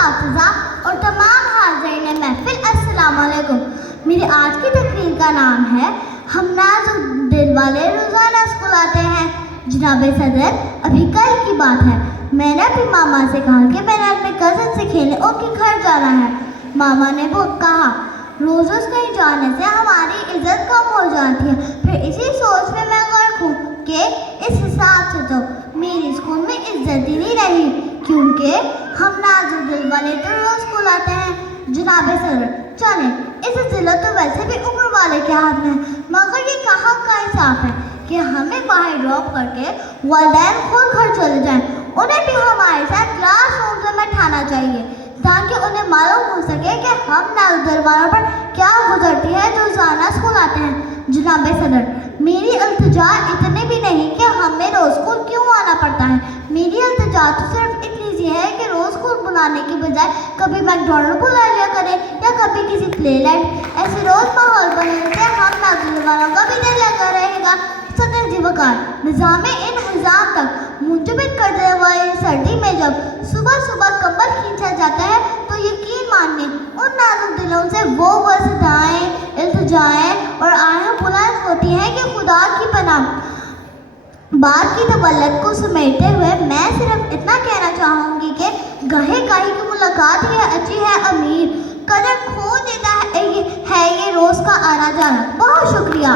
اساتذہ اور تمام حاضرین محفل السلام علیکم۔ میری آج کی تقریر کا نام ہے ہم نازک دل والے روزانہ اسکول آتے ہیں۔ جناب صدر، ابھی کل کی بات ہے، میں نے اپنی ماما سے کہا کہ میں نے اپنے کزن سے کھیلنے ان کے گھر جانا ہے۔ ماما نے وہ کہا روز روز کہیں جانے سے ہماری عزت کم ہو جاتی ہے۔ پھر اسی سوچ میں غرق ہوں کہ اس حساب سے تو میری اسکول میں عزت ہی نہیں رہی، کیونکہ ہم نازک دل والے تو روز اسکول آتے ہیں۔ جناب صدر، چلیں اس ذلت تو ویسے بھی اوپر والے کے ہاتھ میں ہے، مگر یہ کہاں کا انصاف ہے کہ ہمیں باہر ڈراپ کر کے والدین خود گھر چلے جائیں۔ انہیں بھی ہمارے ساتھ کلاس روم میں بیٹھانا چاہیے تاکہ انہیں معلوم ہو سکے کہ ہم نازک دل والوں پر کیا گزرتی ہے جو روزانہ اسکول آتے ہیں۔ جناب صدر، میری التجا اتنی بھی نہیں کہ ہمیں روز اسکول کیوں آنا پڑتا ہے۔ میری التجا تو صرف اتنی سی ہے کہ روز اسکول بلانے کی بجائے کبھی میک ڈونلڈ بلا لیا کریں یا کبھی کسی پلے لینڈ، ایسے روز ماحول بننے سے ہم نازک دل والوں کا بھی دل لگا رہے گا۔ صدر جی وقار، نظام انہضام تک منجمد کر دینے والی سردی میں جب صبح صبح کمبل کھینچا جاتا ہے تو یقین مانیے ان نازک دلوں سے وہ صدائیں، التجائیں اور آہیں بلند ہوتی ہیں کہ خدا کی پناہ۔ بات کی تبلت کو سمیٹتے ہوئے میں صرف اتنا کہنا چاہوں گی کہ گاہے گاہی کی ملاقات ہے اچھی ہے امیر، قدر کھو دیتا ہے یہ روز کا آنا جانا۔ بہت شکریہ۔